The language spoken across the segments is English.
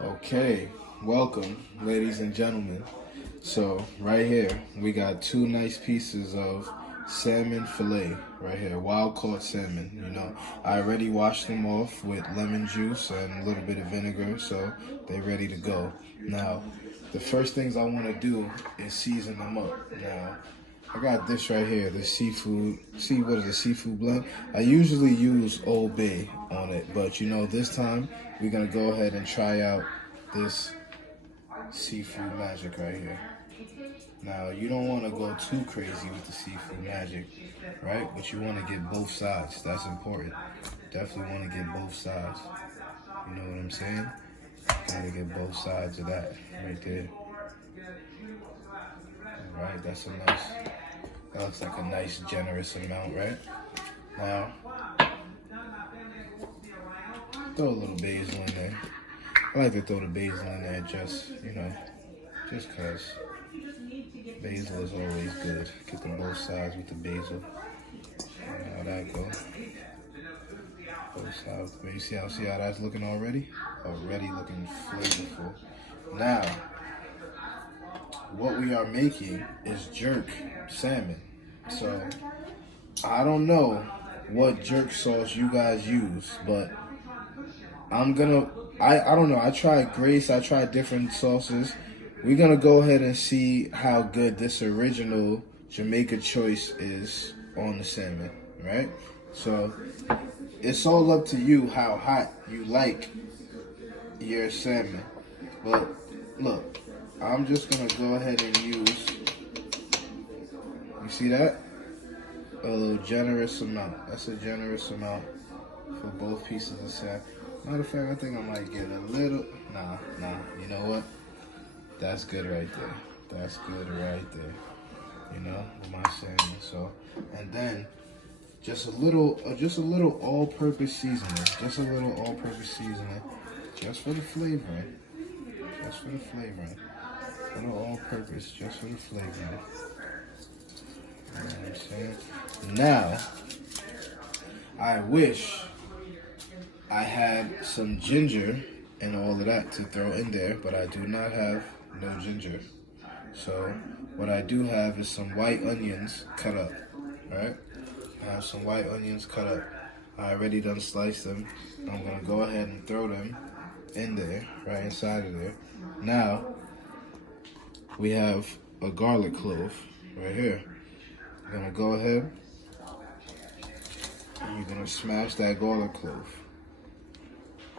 Okay, welcome, ladies and gentlemen. So, right here, we got two nice pieces of salmon fillet right here, wild caught salmon. I already washed them off with lemon juice and a little bit of vinegar, so they're ready to go. Now, the first things I want to do is season them up. Now, I got this right here, the seafood. See, what is it, seafood blend? I usually use Old Bay on it, but this time we're gonna go ahead and try out this seafood magic right here. Now, you don't want to go too crazy with the seafood magic, right? But you want to get both sides. That's important. Definitely want to get both sides. You know what I'm saying? Gotta get both sides of that right there. All right, that looks like a nice generous amount, right? Now, throw a little basil in there. I like to throw the basil in there just cause basil is always good. Get them both sides with the basil. How that go? Both sides. You see how that's looking already? Already looking flavorful. Now, what we are making is jerk salmon. So, I don't know what jerk sauce you guys use, but I don't know. I tried Grace. I tried different sauces. We're gonna go ahead and see how good this original Jamaica choice is on the salmon, right? So it's all up to you how hot you like your salmon. But look, I'm just gonna go ahead and use. You see that? A little generous amount. That's a generous amount for both pieces of salmon. Matter of fact, I think I might get a little. Nah. You know what? That's good right there. That's good right there. With my salmon. So, and then just a little all-purpose seasoning. Just a little all-purpose seasoning, just for the flavoring. Just for the flavoring. A little all-purpose, just for the flavoring. You know what I'm saying? Now, I wish I had some ginger and all of that to throw in there, but I do not have no ginger. So what I do have is some white onions cut up, right? I have some white onions cut up. I already done sliced them. I'm gonna go ahead and throw them in there, right inside of there. Now, we have a garlic clove right here. I'm gonna go ahead and you're gonna smash that garlic clove.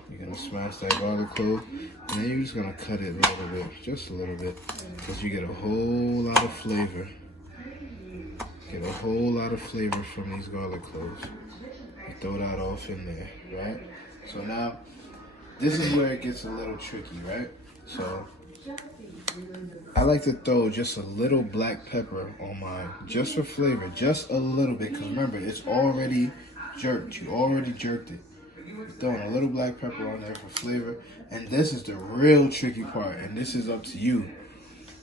You're gonna smash that garlic clove, and then you're just gonna cut it a little bit, just a little bit, because you get a whole lot of flavor. Get a whole lot of flavor from these garlic cloves. You throw that off in there, right? So now, this is where it gets a little tricky, right? So, I like to throw just a little black pepper on mine, just for flavor, just a little bit, because remember, it's already jerked. You already jerked it. Throwing a little black pepper on there for flavor. And this is the real tricky part, and this is up to you.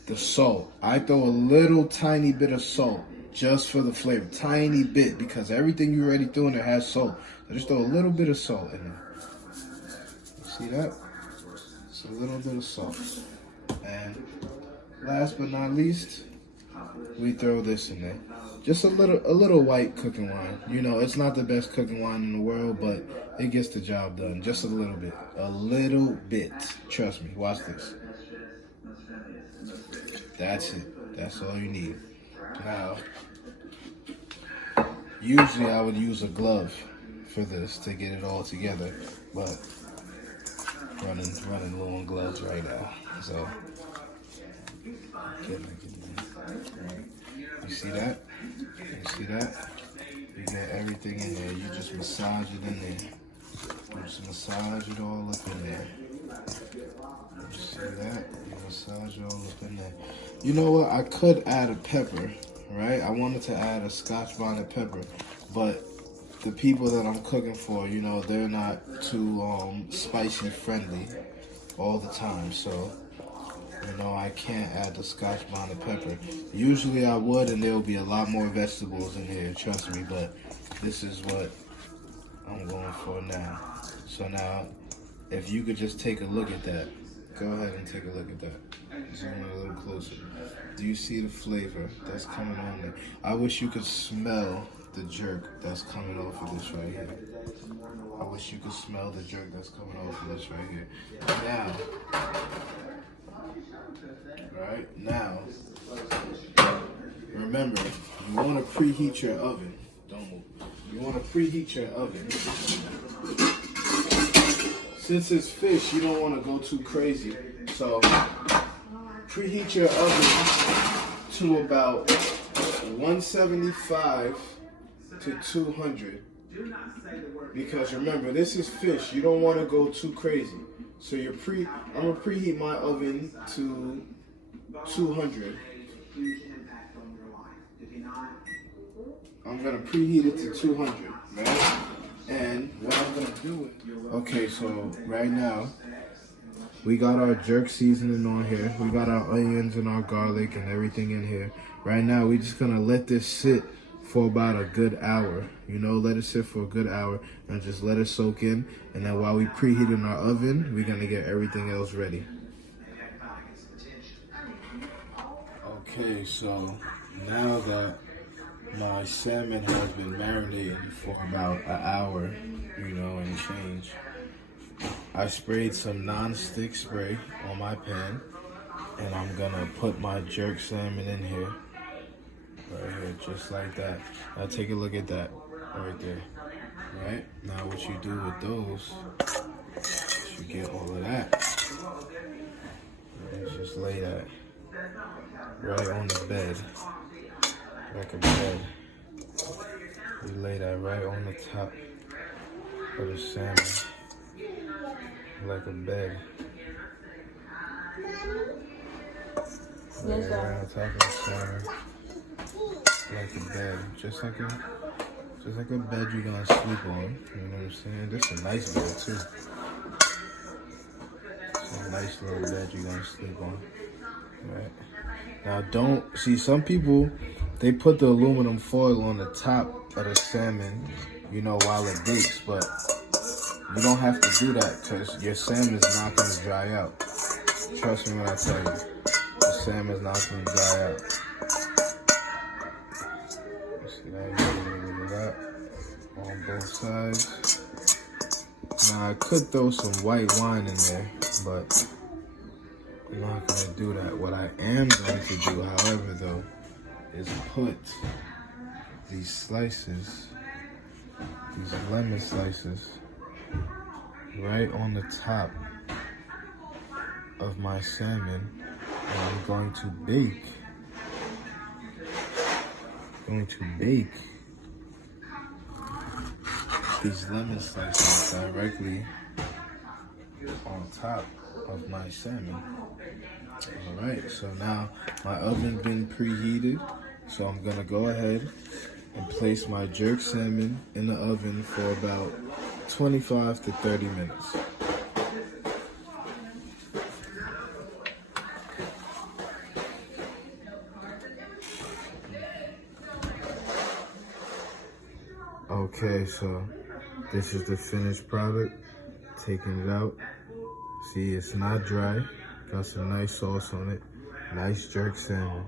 The salt. I throw a little tiny bit of salt just for the flavor. Tiny bit, because everything you already threw in there has salt. So just throw a little bit of salt in there. See that? It's a little bit of salt. And last but not least, we throw this in there. Just a little white cooking wine. It's not the best cooking wine in the world, but it gets the job done. Just a little bit. A little bit. Trust me. Watch this. That's it. That's all you need. Now, usually I would use a glove for this to get it all together, but running low on gloves right now. So, you see that? You see that? You get everything in there. You just massage it in there. You just massage it all up in there. You see that? You massage it all up in there. You know what? I could add a pepper, right? I wanted to add a Scotch bonnet pepper, but the people that I'm cooking for, they're not too spicy friendly all the time, so I can't add the Scotch bonnet pepper. Usually I would, and there will be a lot more vegetables in here, trust me, but this is what I'm going for now. So now, if you could just take a look at that. Go ahead and take a look at that. Zoom in a little closer. Do you see the flavor that's coming on there? I wish you could smell the jerk that's coming off of this right here. I wish you could smell the jerk that's coming off of this right here. Now, remember, you want to preheat your oven. Don't move. You want to preheat your oven. Since it's fish, you don't want to go too crazy. So preheat your oven to about 175 to 200. Because remember, this is fish. You don't want to go too crazy. So I'm gonna preheat my oven to 200. I'm gonna preheat it to 200, right? And what I'm gonna do is, okay, so right now we got our jerk seasoning on here. We got our onions and our garlic and everything in here. Right now, we're just gonna let this sit for about a good hour. You know, let it sit for a good hour and just let it soak in. And then while we preheat in our oven, we're gonna get everything else ready. Okay, so now that my salmon has been marinating for about an hour, you know, and change, I sprayed some non-stick spray on my pan, and I'm gonna put my jerk salmon in here, right here, just like that. Now take a look at that, right there, right? Now what you do with those, you get all of that, and just lay that right on the bed, like a bed. You lay that right on the top of the salmon, like a bed. Lay it right on top of the salmon, like a bed, just like a bed you're gonna sleep on. You know what I'm saying? This is a nice bed too. It's a nice little bed you're gonna sleep on, right? Now don't see, some people, they put the aluminum foil on the top of the salmon, you know, while it bakes, but you don't have to do that because your salmon's not going to dry out. Trust me when I tell you, the salmon's not going to dry out. See that? You get a little bit of that on both sides. Now I could throw some white wine in there, but I'm not going to do that. What I am going to do, however, though, is put these slices, these lemon slices, right on the top of my salmon, and I'm going to bake these lemon slices directly on top of my salmon. Alright, so now my oven's been preheated, so I'm gonna go ahead and place my jerk salmon in the oven for about 25 to 30 minutes. Okay, so this is the finished product. Taking it out. See, it's not dry. Got some nice sauce on it. Nice jerk salmon.